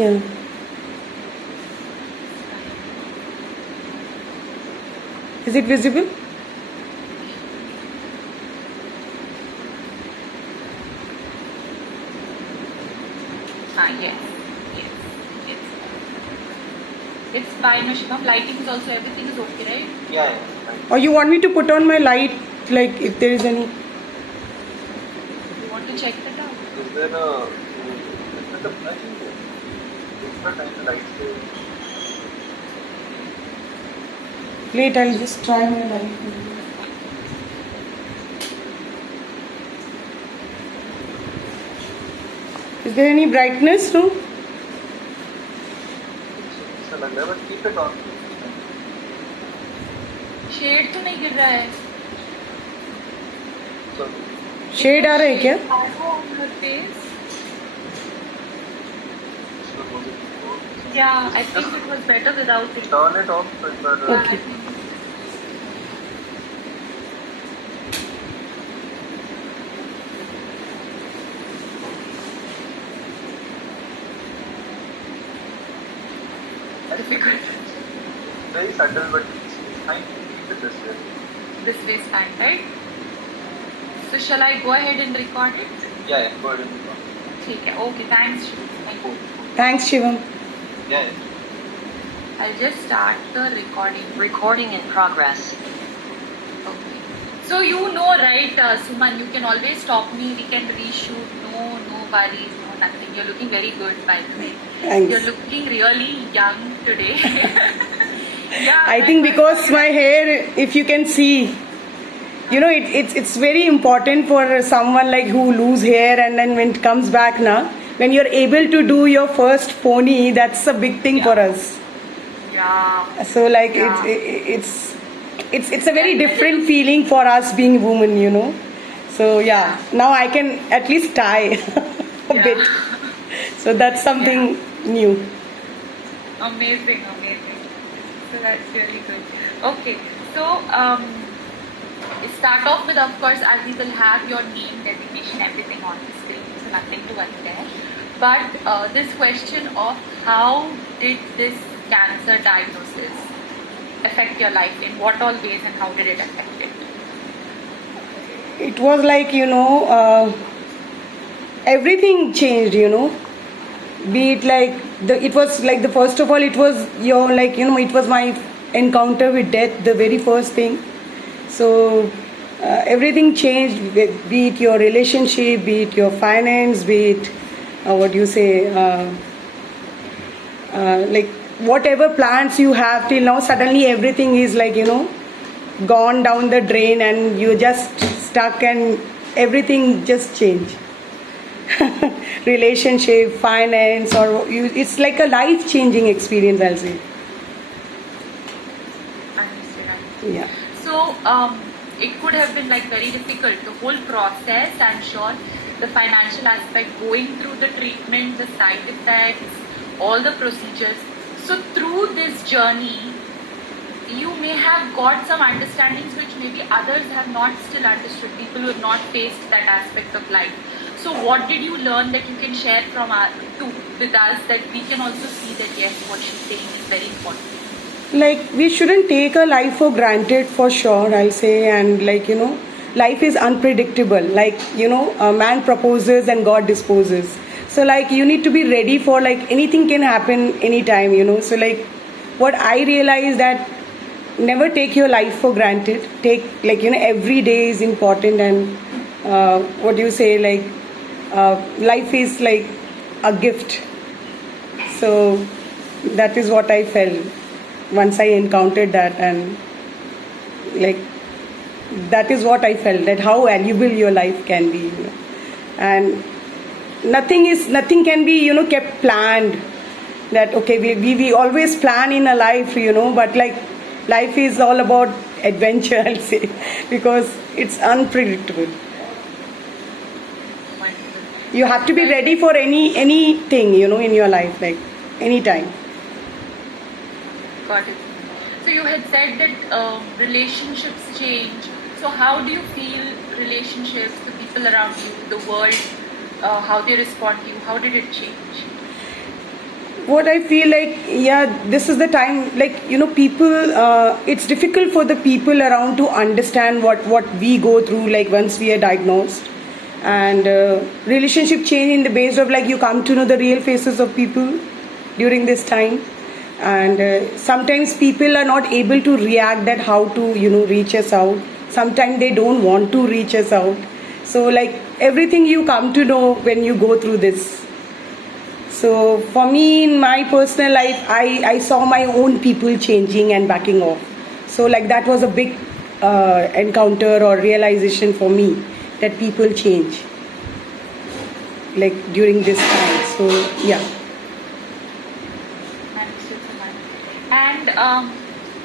Yeah. Is it visible? Yes. Yes. Yes. It's fine, Shivam. Lighting is also, everything is okay, right? Yeah. Or you want me to put on my light, like if there is any? You want to check that out? Is there a? I think it's not time to light. Wait, I'll just try my light. Is there any brightness? No? So never keep it on. Shade तो नहीं गिर रहा है. So shade आ रहा है क्या? On her face. Yeah, I think it was better without it. turn it off. Okay. Difficult. Very subtle, but it's fine. Keep it this way. This way is fine, right? So shall I go ahead and record it? Yeah. Go ahead. ठीक है. Okay, thanks. Thank you. Thanks, Shivam. Yeah. I'll just start the recording. Recording in progress. Okay. So you know, right, Suman, you can always stop me. We can reshoot. No worries, no nothing. You're looking very good, by the way. Thanks. You're looking really young today. Yeah. I think because my hair, if you can see, you know, it's very important for someone like who lose hair and then when it comes back now, when you're able to do your first pony, that's a big thing for us. Yeah. So like Yeah. it's a very different feeling for us being women, you know. So yeah, now I can at least tie a Yeah. bit. So that's something new. Amazing. So that's really good. Okay. So start off with, of course, as we will have your name, designation, everything on the screen, so nothing to worry there. But this question of how did this cancer diagnosis affect your life, in what all ways, and how did it affect it? It was like, you know, everything changed, you know. Be it like it was like the first of all, it was your, like, you know, it was my encounter with death, the very first thing. So everything changed, be it your relationship, be it your finance, be it what you say, like whatever plans you have till now, suddenly everything is like, you know, gone down the drain and you're just stuck and everything just changed. Relationship, finance, or it's like a life-changing experience, I'll say. Understood. Yeah. So it could have been like very difficult, the whole process. I'm sure the financial aspect, going through the treatment, the side effects, all the procedures. So through this journey, you may have got some understandings which maybe others have not still understood, people who have not faced that aspect of life. So what did you learn that you can share with us, that we can also see that yes, what she's saying is very important? Like, we shouldn't take a life for granted, for sure, I'll say. And like, you know, life is unpredictable. Like, you know, a man proposes and God disposes. So like, you need to be ready for, like, anything can happen anytime, you know. So like, what I realized that never take your life for granted. Take, like, you know, every day is important. And what do you say, like, life is like a gift. So that is what I felt once I encountered that. And like, that is what I felt, that how valuable your life can be, you know. And nothing can be, you know, kept planned, that okay, we always plan in a life, you know, but like, life is all about adventure, I'll say, because it's unpredictable. You have to be ready for anything, you know, in your life, like anytime. Got it. So you had said that relationships change. So how do you feel relationships, the people around you, the world, how they respond to you, how did it change? what I feel like, yeah, this is the time, like, people, it's difficult for the people around to understand what we go through, like, once we are diagnosed. And relationship change in the base of, like, you come to know the real faces of people during this time. And sometimes people are not able to react that how to, reach us out. Sometimes they don't want to reach us out. So, like, everything you come to know when you go through this. So for me, in my personal life, I saw my own people changing and backing off. So, like, that was a big encounter or realization for me, that people change, like, during this time. So yeah. Understood, Suman. And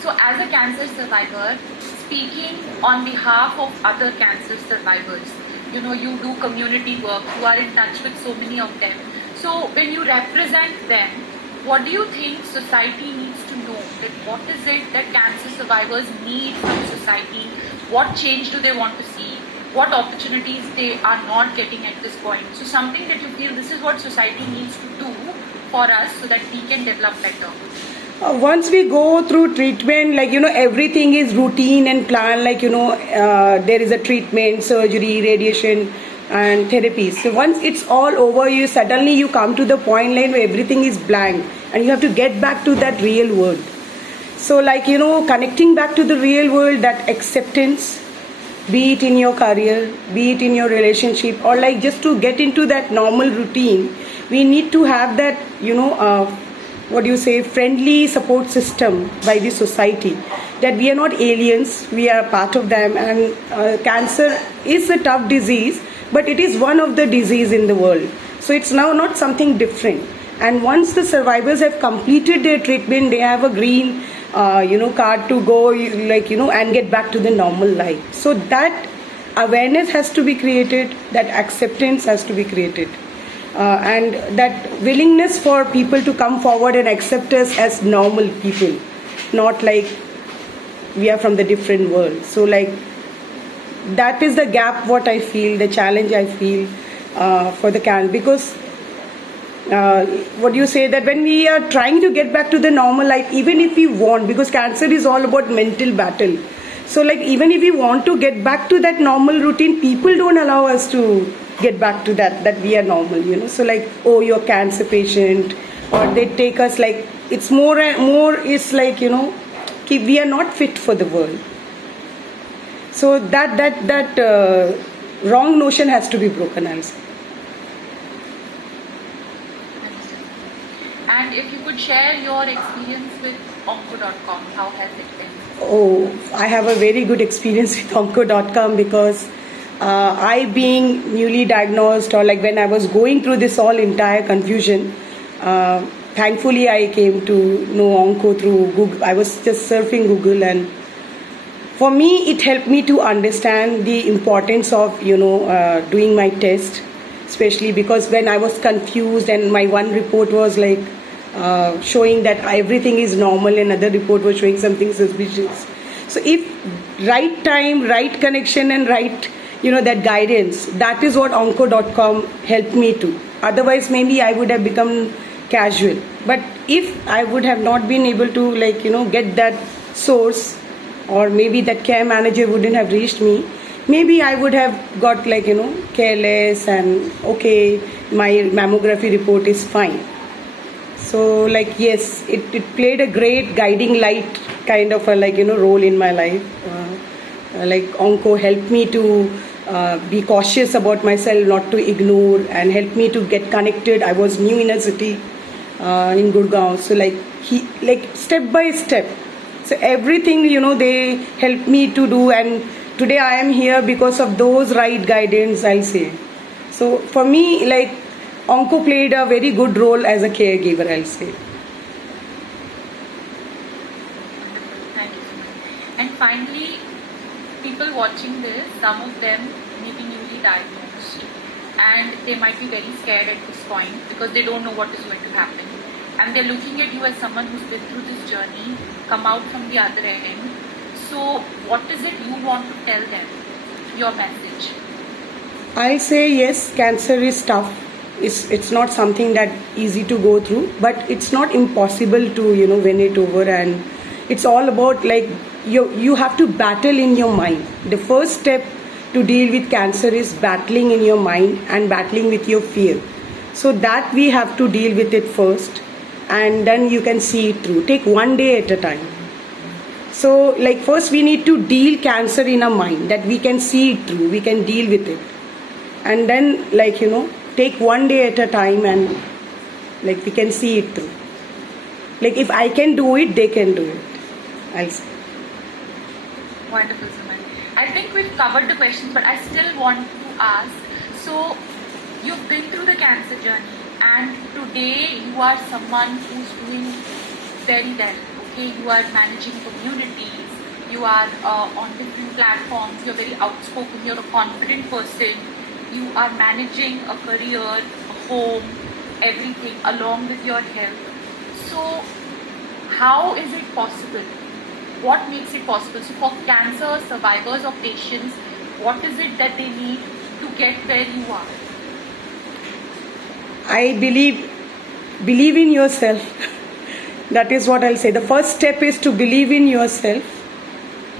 so, as a cancer survivor, speaking on behalf of other cancer survivors, you do community work, you are in touch with so many of them. So, when you represent them, what do you think society needs to know? That what is it that cancer survivors need from society? What change do they want to see? What opportunities they are not getting at this point? So, something that you feel this is what society needs to do for us so that we can develop better. Once we go through treatment, like, everything is routine and planned, like, there is a treatment, surgery, radiation and therapy. So once it's all over, you suddenly come to the point line where everything is blank and you have to get back to that real world. So, like, connecting back to the real world, that acceptance, be it in your career, be it in your relationship, or, like, just to get into that normal routine, we need to have that, friendly support system by the society, that we are not aliens, we are part of them. And cancer is a tough disease, but it is one of the disease in the world. So it's now not something different. And once the survivors have completed their treatment, they have a green, card to go, and get back to the normal life. So that awareness has to be created, that acceptance has to be created. And that willingness for people to come forward and accept us as normal people, not like we are from the different world. So, like, that is the gap, what I feel, the challenge I feel for the cancer. Because that when we are trying to get back to the normal life, even if we want, because cancer is all about mental battle. So, like, even if we want to get back to that normal routine, people don't allow us to get back to that we are normal, So, like, oh, you're cancer patient, or they take us, like, it's more and more, it's like, we are not fit for the world. So that wrong notion has to be broken, I'll say. And if you could share your experience with Onco.com, how has it been? Oh, I have a very good experience with Onco.com, because I, being newly diagnosed, or like when I was going through this all entire confusion, thankfully I came to know Onco through Google. I was just surfing Google, and for me it helped me to understand the importance of doing my test, especially because when I was confused and my one report was like showing that everything is normal, and another report was showing something suspicious. So if right time, right connection, and right that guidance, that is what Onco.com helped me to. Otherwise maybe I would have become casual. But if I would have not been able to get that source, or maybe that care manager wouldn't have reached me, maybe I would have got careless and okay, my mammography report is fine. So yes, it played a great guiding light kind of a role in my life. Onco helped me to be cautious about myself, not to ignore, and helped me to get connected. I was new in a city in Gurgaon, so he step by step. So everything they helped me to do, and today I am here because of those right guidance, I'll say. So for me, Onco played a very good role as a caregiver, I'll say. Thank you so much. And finally, people watching this, some of them may be newly diagnosed, and they might be very scared at this point because they don't know what is going to happen. And they're looking at you as someone who's been through this journey, come out from the other end. So what is it you want to tell them, your message? I'll say yes, cancer is tough. it's not something that easy to go through, but it's not impossible to win it over. And it's all about like you have to battle in your mind. The first step to deal with cancer is battling in your mind and battling with your fear. So that we have to deal with it first, and then you can see it through. Take one day at a time. So like first we need to deal cancer in our mind, that we can see it through, we can deal with it. And then like take one day at a time, and like we can see it through. Like if I can do it, they can do it, I'll say. Wonderful, Suman. I think we've covered the questions, but I still want to ask. So, you've been through the cancer journey, and today you are someone who's doing very well. Okay, you are managing communities. You are on different platforms. You're very outspoken. You're a confident person. You are managing a career, a home, everything along with your health. So, how is it possible? What makes it possible? So for cancer survivors or patients, what is it that they need to get where you are? I believe in yourself. That is what I'll say. The first step is to believe in yourself.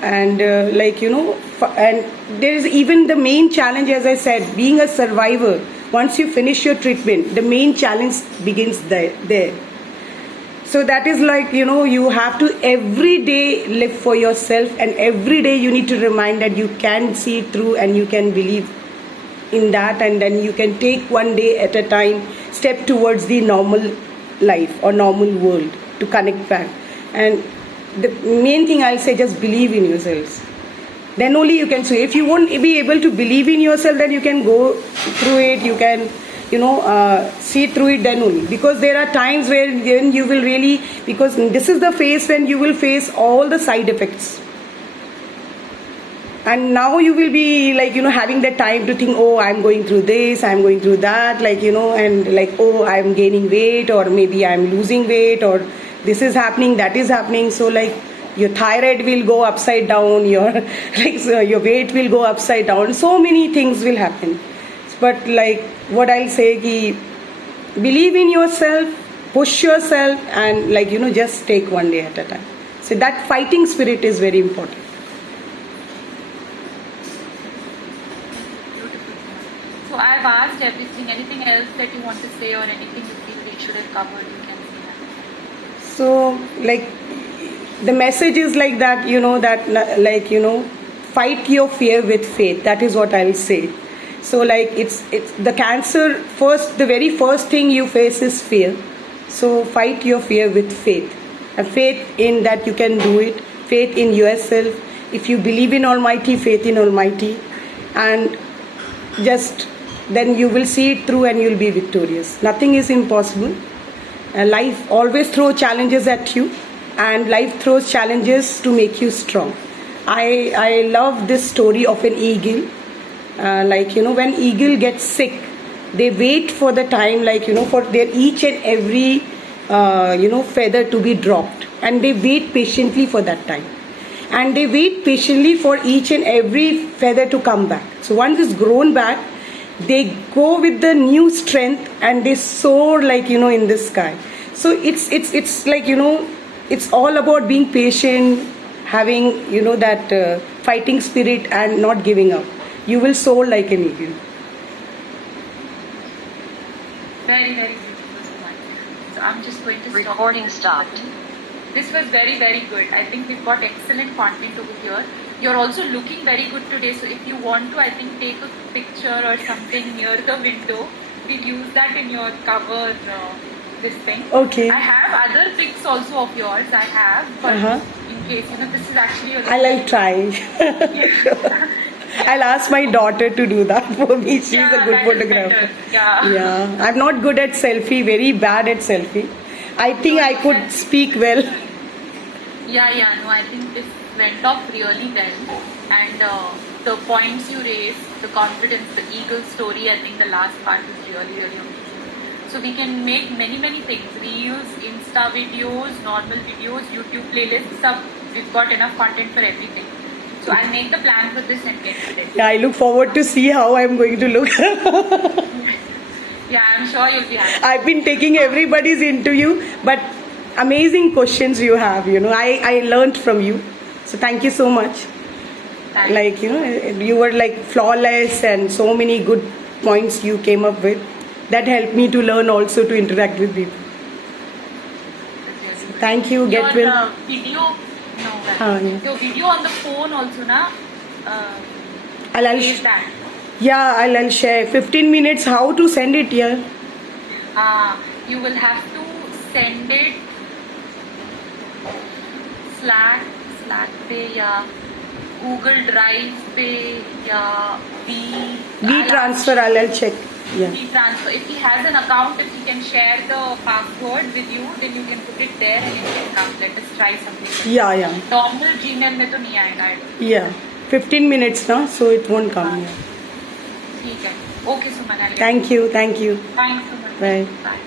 And and there is even the main challenge, as I said, being a survivor. Once you finish your treatment, the main challenge begins there. So that is like, you have to every day live for yourself, and every day you need to remind that you can see it through and you can believe in that, and then you can take one day at a time, step towards the normal life or normal world to connect back. And the main thing I'll say, just believe in yourselves. Then only you can see. If you won't be able to believe in yourself, then you can go through it, you can see through it then only. Because there are times when you will really, because this is the phase when you will face all the side effects. And now you will be like, having the time to think, oh, I'm going through this, I'm going through that, and like, oh, I'm gaining weight, or maybe I'm losing weight, or this is happening, that is happening. So like your thyroid will go upside down, your weight will go upside down. So many things will happen. But like what I'll say, believe in yourself, push yourself, and just take one day at a time. So that fighting spirit is very important. So I've asked everything. Anything else that you want to say, or anything you feel we should have covered, you can say. So like the message is like that, fight your fear with faith. That is what I'll say. So like it's the cancer, the very first thing you face is fear. So fight your fear with faith. And faith in that you can do it. Faith in yourself. If you believe in Almighty, faith in Almighty. And just then you will see it through and you'll be victorious. Nothing is impossible. Life always throws challenges at you. And life throws challenges to make you strong. I love this story of an eagle. When eagle gets sick, they wait for the time, for their each and every feather to be dropped, and they wait patiently for that time, and they wait patiently for each and every feather to come back. So once it's grown back, they go with the new strength and they soar in the sky. So it's like it's all about being patient, having that fighting spirit and not giving up. You will soar like an eagle. Very, very beautiful, Suman. So I'm just going to stop. Recording stopped. This was very, very good. I think we've got excellent content over here. You're also looking very good today. So if you want to, I think, take a picture or something near the window, we'll use that in your cover, this thing. Okay. I have other pics also of yours. I have, but in case, this is actually your... I'll try. I'll ask my daughter to do that for me. She's a good photographer. Yeah. I'm not good at selfie, very bad at selfie. I think I could speak well. No, I think this went off really well. And the points you raised, the confidence, the eagle story, I think the last part is really, really amazing. So we can make many, many things. Reels, Insta videos, normal videos, YouTube playlists. We've got enough content for everything. So I'll make the plan for this and get it. Yeah, I look forward to see how I'm going to look. Yeah, I'm sure you'll be happy. I've been taking everybody's interview, but amazing questions you have. I learned from you, so thank you so much. Thanks. Like you were like flawless, and so many good points you came up with. That helped me to learn also to interact with people. Thank you. Get Your well. video, no, Yeah. your video on the phone also, na? I'll Is that? yeah, I'll share 15 minutes how to send it here. You will have to send it Slack पे या Google Drive पे या transfer I'll check. Yeah. transfer. If he has an account, if he can share the password with you, then you can put it there and it can come. Let us try something. Yeah. Normal Gmail में तो नहीं आएगा. Yeah. 15 minutes now, so it won't come here. ठीक है. Okay, Suman. Thank you. Thanks so much. Bye. Bye.